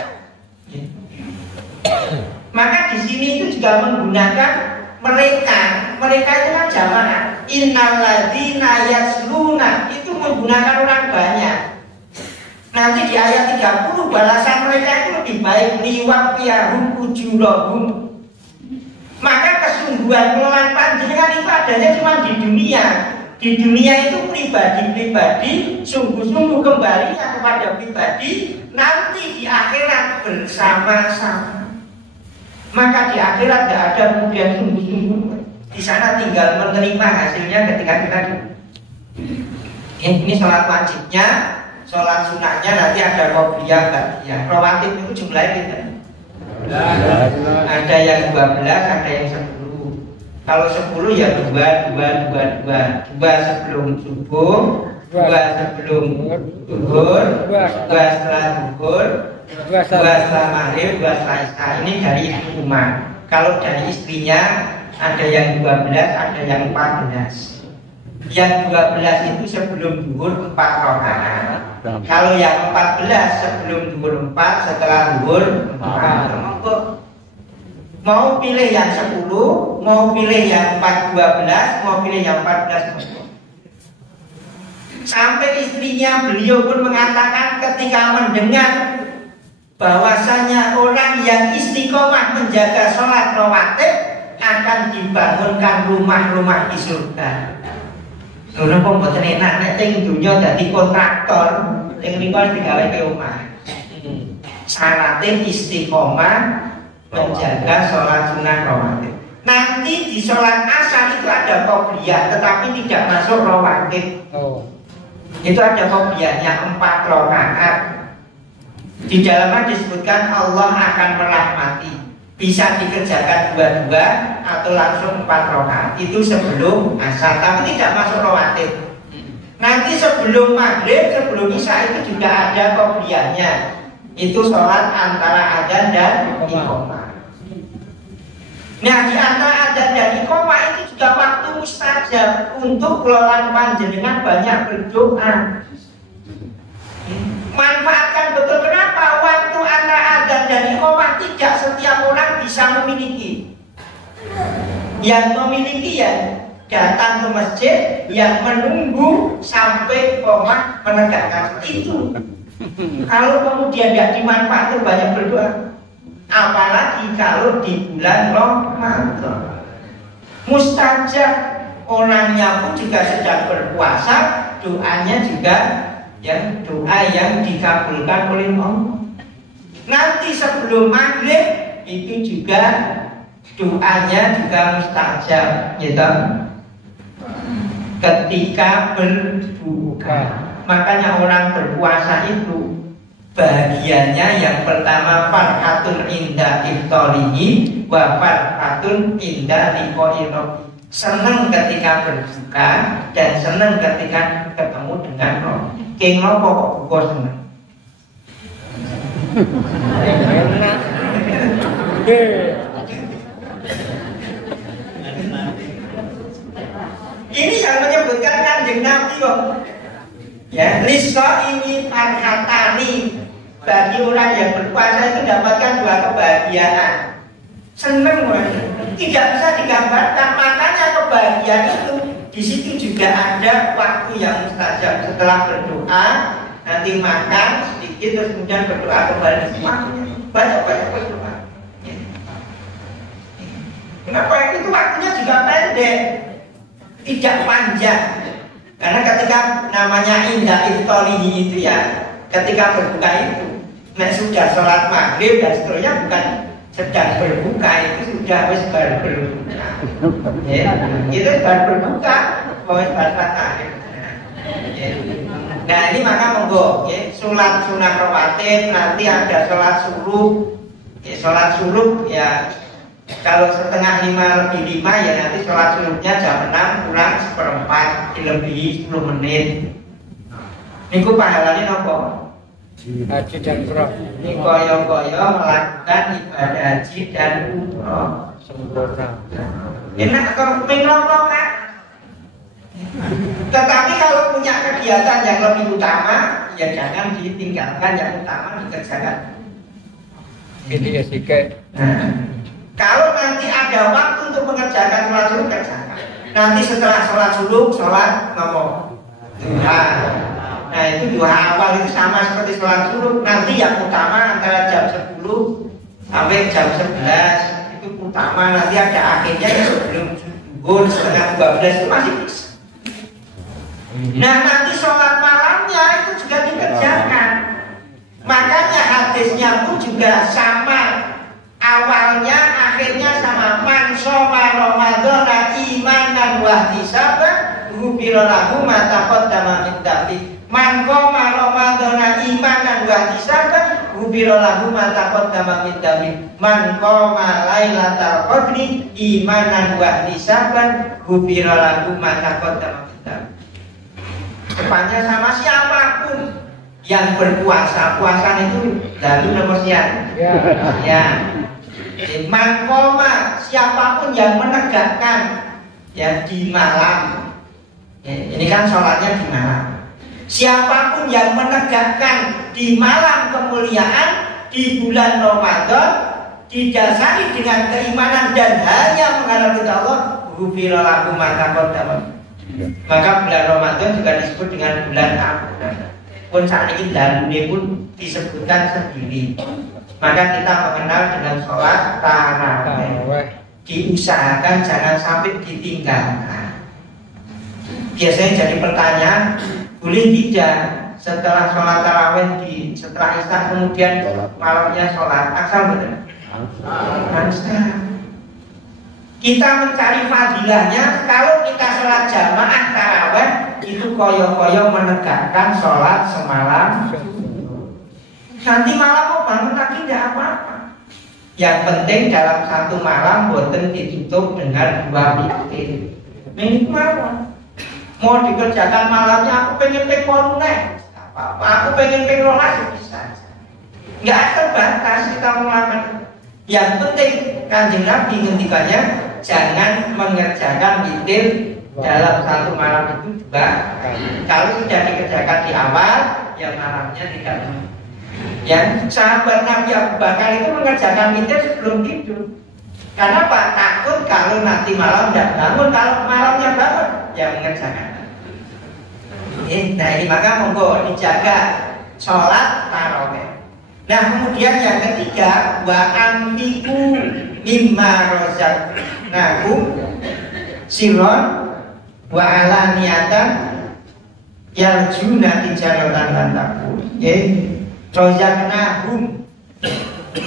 Maka di sini itu juga menggunakan mereka itu kan jamaah. Innalladzina yasluna itu menggunakan orang banyak. Nanti di ayat 30 balasan mereka itu lebih baik liwafiyahum ujurahum. Maka kesungguhan pengelolaan panjenengan itu adanya cuma di dunia. Di dunia itu pribadi-pribadi sungguh-sungguh kembalinya kepada pribadi, nanti di akhirat bersama-sama. Maka di akhirat tidak ada kemudian sungguh-sungguh. Di sana tinggal menerima hasilnya ketika kita ini sholat wajibnya, sholat sunahnya nanti ada qobliyah, ba'diyah. Rawatib itu jumlahnya gitu. Ada yang 12, ada yang 10. Kalau 10 ya 2 sebelum subuh, 2 sebelum zuhur, 2 setelah zuhur, 2 setelah maghrib, 2 setelah isya. Ini dari ibu rumah. Kalau dari istrinya ada yang 12, ada yang 14. Yang 12 itu sebelum zuhur 4 rakaat. Kalau yang 14 sebelum zuhur 4, setelah zuhur 4. Mau pilih yang 10, mau pilih yang 12, mau pilih yang 14. Sampai istrinya beliau pun mengatakan ketika mendengar bahwasanya orang yang istiqomah menjaga sholat rawatib akan dibangunkan rumah-rumah di surga. Lha kok mboten enak nek teng dunya dadi kontraktor, teng niku digawe ke omah. Syaratnya istiqomah menjaga sholat sunnah rawatib. Nanti di sholat asar itu ada qobliyah, tetapi tidak masuk rawatib. Itu ada qobliyahnya 4 rakaat. Di dalamnya disebutkan Allah akan merahmati. Bisa dikerjakan 2 atau langsung 4 rakaat. Itu sebelum asar, tapi tidak masuk rawatib. Nanti sebelum maghrib, sebelum isya itu juga ada qobliyahnya. Itu sholat antara adzan dan iqamah. Nah, di antara adzan dan iqamah itu juga waktu mustajab untuk kelolaan panjenengan banyak berdoa. Manfaatkan betul. Kenapa? Waktu antara adzan dan iqamah tidak setiap orang bisa memiliki. Yang memiliki ya datang ke masjid, yang menunggu sampai iqamah menegakkan itu. Kalau kemudian tidak dimanfaatkan banyak berdoa, apalagi kalau di bulan Ramadan mustajab, orangnya pun juga sedang berpuasa, doanya juga yang doa yang dikabulkan oleh Allah. Nanti sebelum maghrib itu juga doanya juga mustajab, gitu. Ketika berbuka. Makanya orang berpuasa itu bagiannya yang pertama farhatun inda iftarihi wa farhatun inda liqa'i rabbih. Senang ketika berbuka dan senang ketika ketemu dengan Allah. King nopo kok buka senang? Ini yang menyebutkan Kanjeng Nabi kok. Ya, rizqa ini farhatani. Bagi orang yang berpuasa itu dapatkan 2 kebahagiaan. Senang orang, tidak bisa digambarkan. Makanya kebahagiaan itu di situ juga ada waktu yang mustajab. Setelah berdoa, nanti makan sedikit terus kemudian berdoa kembali. Banyak berdoa. Kenapa itu waktunya juga pendek, tidak panjang. Karena ketika namanya indah iftarihi itu ya ketika berbuka itu, nek sudah sholat maghrib dan seterusnya bukan sedang berbuka, itu sudah wis baru berbuka. Ya, itu baru berbuka, wis baru akhir. Nah ini maka monggo, ya, sholat sunah rawatib, nanti ada sholat suruh, ya, sholat suruh ya. Kalau setengah 5 lebih 5 ya nanti sholat subuhnya jam 6 kurang 1/4 dilebihi 10 menit. Niku pahalanya nopo? Haji dan umroh. Ini koyo-koyo melakukan ibadah haji dan umroh sempurna. Enak kok ping loro kan? Tetapi kalau punya kegiatan yang lebih utama, ya jangan ditinggalkan, yang utama dikerjakan. Ini ya sih kayak. Kalau nanti ada waktu untuk mengerjakan sholat subuh, kerjakan. Nanti setelah sholat subuh, sholat ngomong duha. Nah itu duha awal itu sama seperti sholat subuh. Nanti yang utama antara jam 10 sampai jam 11 itu utama. Nanti ada akhirnya sebelum subuh setengah 12 itu masih bisa. Nah nanti sholat malamnya itu juga dikerjakan. Makanya hadisnya pun juga sama. Awalnya akhirnya sama. Man shoma Ramadhana imanan wa ihtisaban ghufira lahu ma taqaddama min dhanbi. Man qama Ramadhana imanan wa ihtisaban ghufira lahu ma taqaddama min dhanbi. Man qama lailatal qadri imanan wa ihtisaban ghufira lahu ma taqaddama min dhanbi. Depannya sama siapapun yang berpuasa, puasa itu lalu nomor siang. Ya. Mangkoma, siapapun yang menegakkan ya di malam. Ya, ini kan sholatnya di malam. Siapapun yang menegakkan di malam kemuliaan di bulan Ramadan didasari dengan keimanan dan hanya mengharap kepada Allah, ghufira lahu ma taqaddama. Maka bulan Ramadan juga disebut dengan bulan ampunan. Pun saat ini dalilnya pun disebutkan sendiri. Maka kita mengenal dengan sholat tarawih. Diusahakan jangan sampai ditinggalkan. Biasanya jadi pertanyaan, boleh tidak setelah sholat tarawih setelah isya kemudian malamnya sholat asar benar? Asar. Kita mencari fadilahnya. Kalau kita sholat jamaah tarawih itu koyo-koyo menegakkan sholat semalam. Nanti malam mau bangun lagi tidak apa-apa. Yang penting dalam satu malam boten ditutup dengan 2 witir. Ini malam. Mau dikerjakan malamnya aku pengen peng nek. Apa-apa. Aku pengen peng rolas bisa. Enggak terbatas kita melakukan. Yang penting Kanjeng Nabi ngendikanya jangan mengerjakan witir dalam satu malam itu 2 kali. Kalau sudah dikerjakan di awal, ya malamnya tidak. Ya, sahabat Nabi Abu Bakar itu mengerjakan witir sebelum tidur. Karena Pak takut kalau nanti malam tidak bangun, kalau malamnya bangun, ya mengerjakan. Nah ini maka monggo dijaga sholat tarawih. Nah kemudian yang ketiga, wa anfiqu mimma razaqnakum sirron wa alaniyatan yarjuna tijaratan lan takun. Razaqnahum,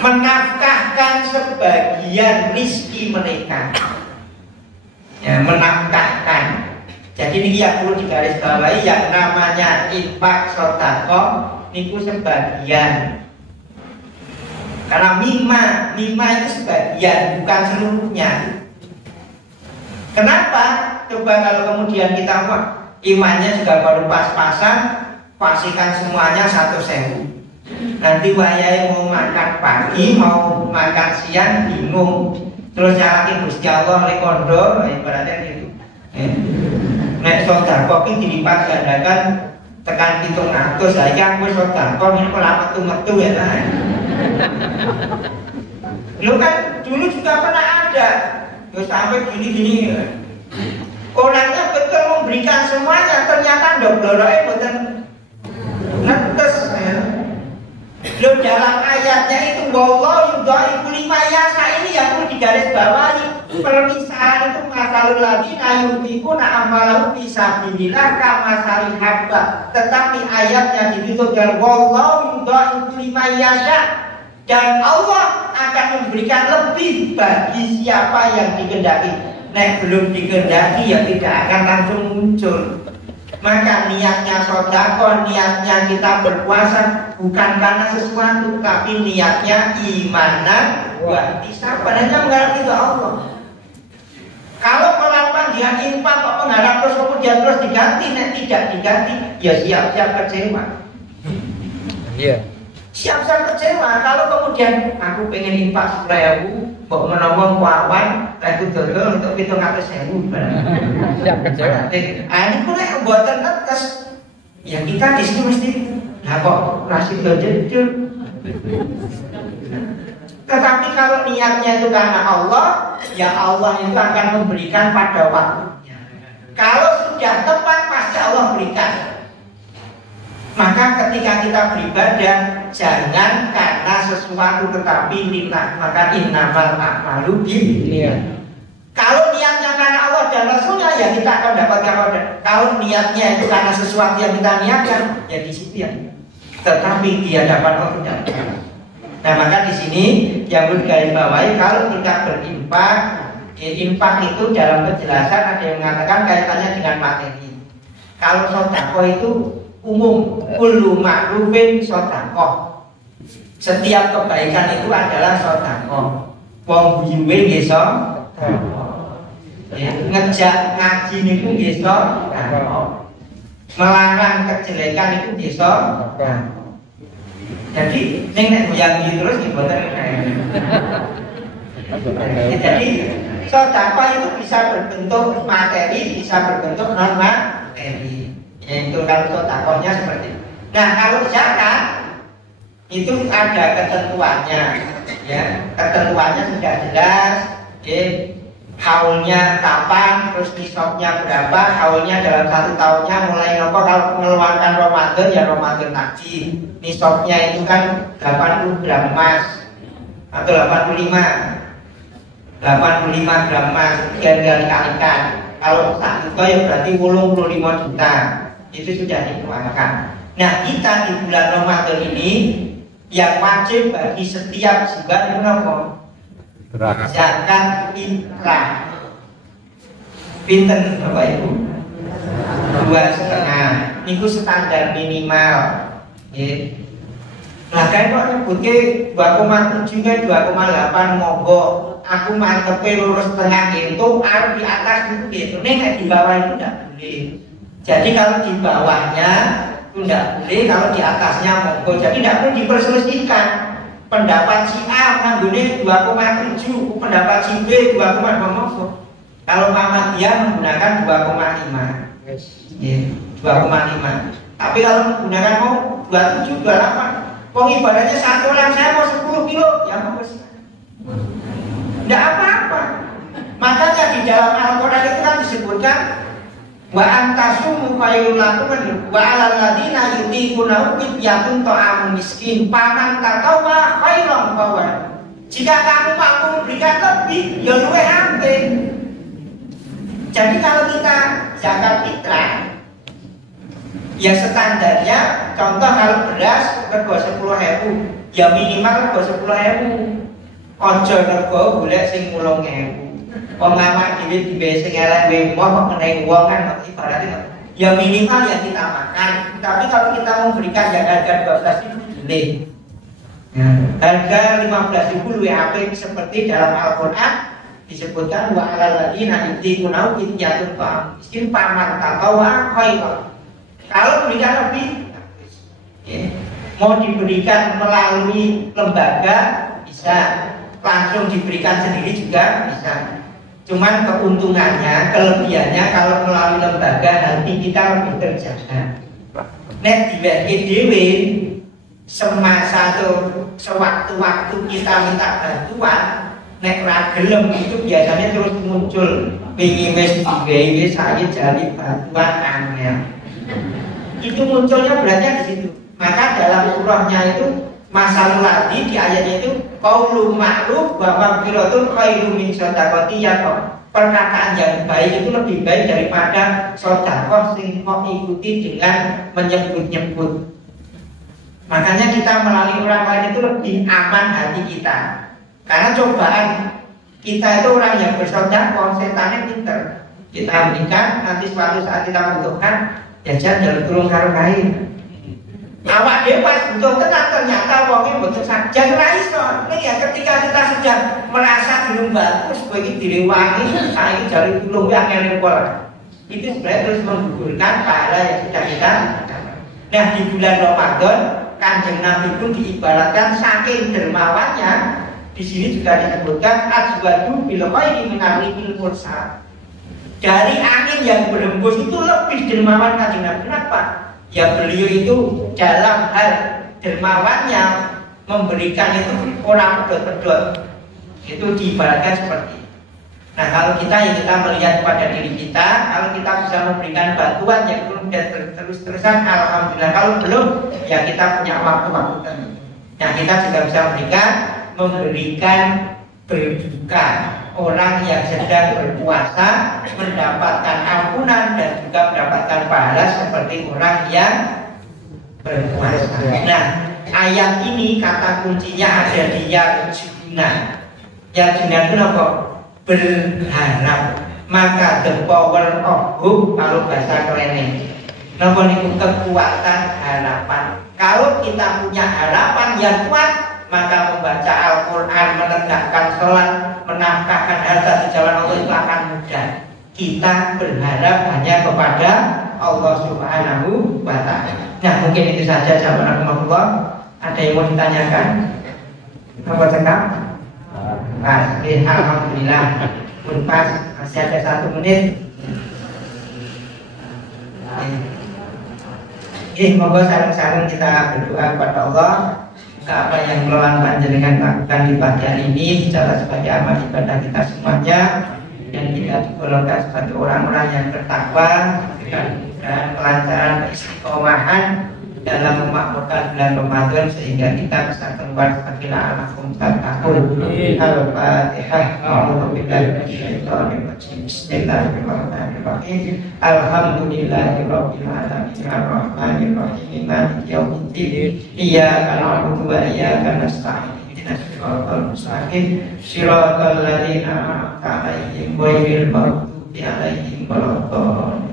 menafkahkan sebagian rizki mereka. Ya, menafkahkan. Jadi ini yang perlu digarisbawahi, yang namanya infak sedekah niku sebagian. Karena mimma itu sebagian, bukan seluruhnya. Kenapa? Coba kalau kemudian kita imannya juga baru pas-pasan, pastikan semuanya 1.000. Nanti wayai mau makan pagi, mau makan siang bingung. Terus nyalakin Gusti Allah rekondo, ibaratnya gitu. Nek sedekah iki dilipat gandakan tekan 700, saiki aku wis sedekah ini ora metu-metu ya. Lu kan dulu juga pernah ada. Ya sampai gini-gini. Orangnya betul memberikan semuanya, ternyata ndok-ndoroke mboten netes ya. Loh dalam ayatnya itu wallahu yudhaifu liman yasha, ini yang perlu digarisbawahi. Permisalan itu masalul ladina yunfiquna amwalahum fi sabilillah kamasalil habba. Tetapi ayatnya ditutup dengan wallahu yudhaifu liman yasha, dan Allah akan memberikan lebih bagi siapa yang dikehendaki. Nek belum dikehendaki ya tidak akan langsung muncul. Maka niatnya sedekah, niatnya kita berpuasa bukan karena sesuatu, tapi niatnya imanan wa ihtisaban, hanya mengharap itu Allah. Kalau melakukan jihad infak kok mengharap terus kemudian terus diganti, nek tidak diganti, ya siap-siap kecewa. Iya. siap-siap kecewa kalau kemudian aku pengen infak 10.000, kok menolong kawan, aku dodol untuk 700.000. Siap kecewa. Ini pun yang buatan netes. Ya kita di sini mesti, nah kok kasih dodol. Tetapi kalau niatnya itu karena Allah, ya Allah itu akan memberikan pada waktunya. Kalau sudah tepat pasti Allah berikan. Maka ketika kita beribadah, jangan karena sesuatu tetapi lillah. Maka innamal a'malu binniyat. Kalau niatnya karena Allah dan Rasulnya, ya kita akan dapatkan order. Kalau niatnya itu karena sesuatu yang kita niatkan, ya di situ ya. Tetapi dia dapat order. Nah maka di sini yang perlu garis bawahi, kalau kita berinfak, infak itu dalam penjelasan ada yang mengatakan kaitannya dengan materi. Kalau sedekah itu umum, kullu ma'rufin sedekah. Setiap kebaikan itu adalah sedekah. Wong guyu nggih ngejak ngaji niku nggih sedekah. Melarang kejelekan itu nggih sedekah. Jadi nek goyang terus mboten. Jadi sedekah itu bisa berbentuk materi, bisa berbentuk non materi. Itu kalau sedekahnya seperti itu. Nah, kalau zakat itu ada ketentuannya, ya. Ketentuannya sudah jelas, ya. Haulnya kapan, terus nisabnya berapa, haulnya dalam 1 tahunnya mulai apa, kalau mengeluarkan Ramadan ya Ramadan tadi. Nisabnya itu kan 80 gram emas atau 85 gram emas, dikalikan. Kalau tak itu ya berarti 85 juta. Itu sudah dikeluarkan. Nah, kita di bulan Ramadan ini yang wajib bagi setiap jiwa itu apa? Zakat fitrah. Pinten Bapak Ibu? 2,5. Niku standar minimal. Nggih. Lah kan kok nyebutke 2,7 kan 2,8 monggo. Aku mantepe lurus tengah itu arep di atas itu gitu. Nek di bawah itu tidak boleh. Jadi kalau di bawahnya itu tidak boleh, kalau di atasnya monggo. Jadi tidak perlu diperselisihkan. Pendapat si A mengambil 2,7, pendapat si B 2,2 monggo. Kalau Muhammadiyah menggunakan 2,5. Yeah, 2,5. Tapi kalau menggunakan mau 27, 28. Wong ibaratnya satu orang saya mau 10 kilo, ya monggo. Tidak apa-apa. Makanya di dalam Al-Quran itu kan disebutkan wa antasumu khairul lakum wa 'alal ladzina yutiqunahu fidyatun ta'amun miskin faman tatawwa khairan fahuwa. Jika kamu mampu memberikan lebih, ya luwih apik. Jadi kalau kita zakat fitrah, ya standarnya contoh kalau beras rego 10.000, ya minimal rego 10.000. Ojo rego golek sing 8.000. Pengamat diri di besi ngelak bemo kok mengenai uang kan ibaratnya ya minimal yang kita makan. Tapi kalau kita memberikan harga 12.000 boleh. Ya. Harga 15.000 lebih apik seperti dalam Al-Quran disebutkan wa 'alal ladzina yutiqunahu fidyatun ta'amun miskin faman tatawwa khairan. Kalau berikan lebih, ya. Mau diberikan melalui lembaga bisa, langsung diberikan sendiri juga bisa. Cuman keuntungannya, kelebihannya kalau melalui lembaga nanti kita lebih terjaga. Nek dibagi dewe semasa tuh sewaktu-waktu kita minta bantuan, nek ra gelem itu biasanya terus muncul wingi wis digawe saya jadi bantuan angel. Itu munculnya berarti di situ. Maka dalam surahnya itu masalah lagi di ayatnya itu qaulun ma'ruf wa maghfiratun khairum min shadaqati ya. Perkataan yang baik itu lebih baik daripada sedekah sing kok ikuti dengan menyebut-nyebut. Makanya kita melalui orang lain itu lebih aman hati kita. Karena cobaan kita itu orang yang bersedekah, setannya pinter. Kita berikan, nanti suatu saat kita membutuhkan, jajan dalam tulung karo kain. Awak dewas butuh tenang, ternyata wongnya butuh saja raiso. Ini ya ketika kita sudah merasa belum bagus bagi diri wangi, saya jari tulung yang pola. Itu sebenarnya terus menggugurkan pahala yang sudah kita. Nah di bulan Ramadan Kanjeng Nabi pun diibaratkan saking dermawannya. Di sini juga disebutkan ajwadu bil khairi min ar-rihil mursal. Dari angin yang berembus itu lebih dermawan Kanjeng Nabi. Kenapa? Ya beliau itu dalam hal dermawannya memberikan itu orang pedot-pedot. Itu diibaratkan seperti itu. Nah, kalau kita melihat pada diri kita, kalau kita bisa memberikan bantuan yang kemudian terus-terusan, alhamdulillah. Kalau belum, ya kita punya waktu-waktu tertentu. Nah, kita juga bisa memberikan berbuka. Orang yang sedang berpuasa mendapatkan ampunan dan juga mendapatkan pahala seperti orang yang berpuasa. Nah, ayat ini kata kuncinya ada di yarjuna. Yarjuna itu apa? Berharap. Maka the power of hope kalau bahasa kerennya. Napa niku kekuatan harapan. Kalau kita punya harapan yang kuat, maka membaca Al-Quran, menegakkan sholat, menafkahkan harta di jalan Allah itu akan mudah. Kita berharap hanya kepada Allah Subhanahu wa Ta'ala. Nah, mungkin itu saja jawaban Allah. Ada yang mau ditanyakan? Apa cakap? Alhamdulillah. Pun pas, masih ada 1 menit. Moga sareng-sareng kita berdoa kepada Allah. Apa yang melawan panjenengan lakukan di pagi hari ini secara sebagai amal ibadah kita semuanya, dan kita digolongkan sebagai orang-orang yang bertakwa dengan kelancaran istiqomahan dalam memakmurkan bulan Ramadan sehingga kita bisa keluar sebagai la'alakum tattaqun. Al-Fatihah. A'udzubillahi minasyaitonir rajim. Bismillahirrahmanirrahim. Alhamdulillahirabbil alamin arrahmanir rahim maliki yaumiddin. Iyyaka na'budu wa iyyaka nasta'in. Ihdinas siratal mustaqim. Shiratal ladzina an'amta 'alaihim ghairil maghdubi 'alaihim waladdallin.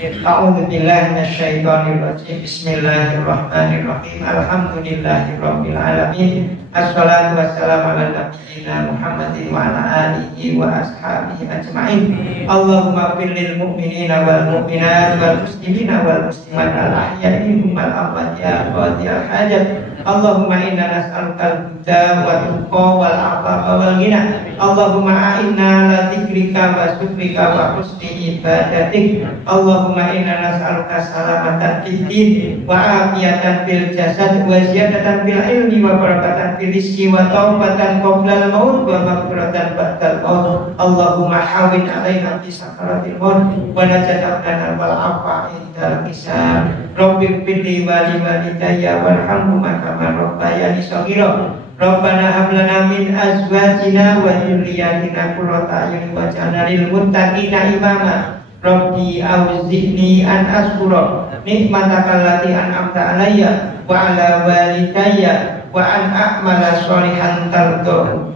A'udzu billahi minasyaitonir rajim. Bismillahirrahmanirrahim. Alhamdulillahirabbil alamin. Assalatu wassalamu ala nabiyyina Muhammadin wa ala alihi wa ashabihi ajma'in. Allahumma fir lil mu'minina wal mu'minat wal muslimina wal muslimat al ahya'i minhum wal amwat ya qadiyal hajat. Allahumma inna nas'aluka al-huda wa tuqa wal afafa wal ghina. Allahumma a'inna ala dzikrika wa syukrika wa husni ibadatik. Allahumma inna nas'aluka salamatan fid din wa afiyatan fil jasad wa ziyadatan fil ilmi wa barakatan fil rizqi wa taubatan qabla al-maut wa maghfiratan ba'dal maut. Allahumma hawwin 'alaina fi sakaratil maut wa najatan wal afa indal hisab. Rabbi fili wa li walidayya warhamhuma kama rabbayani shaghira. Rabbana hab lana min azwajina wa dhurriyyatina qurrata a'yun waj'alna lil muttaqina imama. Rabbi auzi'ni an ashkura nikmataka allati an'amta alayya wa ala walidayya wa an a'mala sholihan tardahu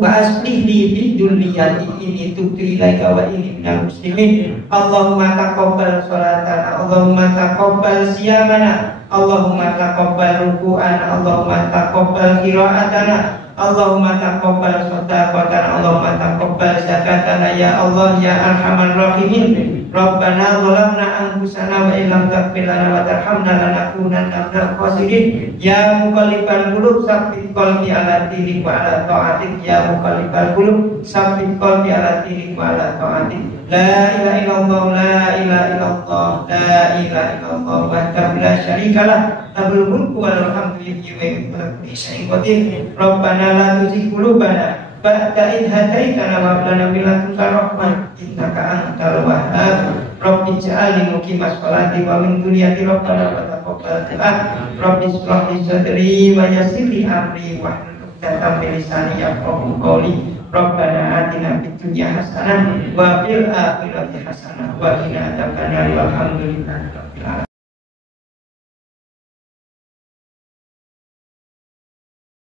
wa aslih li fi dzurriyyati inni tubtu ilaika wa inni minal muslimin. Allahumma taqabbal sholatana, Allahumma taqabbal siyamana, Allahumma taqabbal ruku'ana, Allahumma taqabbal qira'atana, Allahumma taqabbal shadaqatana, Allahumma taqabbal zakatana ya Allah ya arhamar rahimin. Rabbana zalamna anfusana wa illam taghfir lana wa tarhamna lanakunanna minal khasirin. Ya muqallibal qulub tsabbit qalbi ala dinik wa ala ta'atik. Ya muqallibal qulub tsabbit qalbi ala dinik wa ala ta'atik. La ilaha illallah, la ilaha illallah, la ilaha illallah wahdahu la syarikalah, lahul mulku wa lahul hamdu yuhyi wa yumiitu. Rabbana la tuzigh qulubana ba'da idh hadaitana wa hab lana min ladunka rahmah innaka antal wahhab. Rabbi ij'alni muqimas sholati wa min dzurriyyati rabbana wa taqabbal du'a. Rabbi ishrah li sadri wa yassir li amri wahlul 'uqdatam min lisani yafqahu qawli. Rabbana atina fid dunya hasanah wa fil akhirati hasanah wa qina adzabannar. Walhamdulillahi rabbil alamin.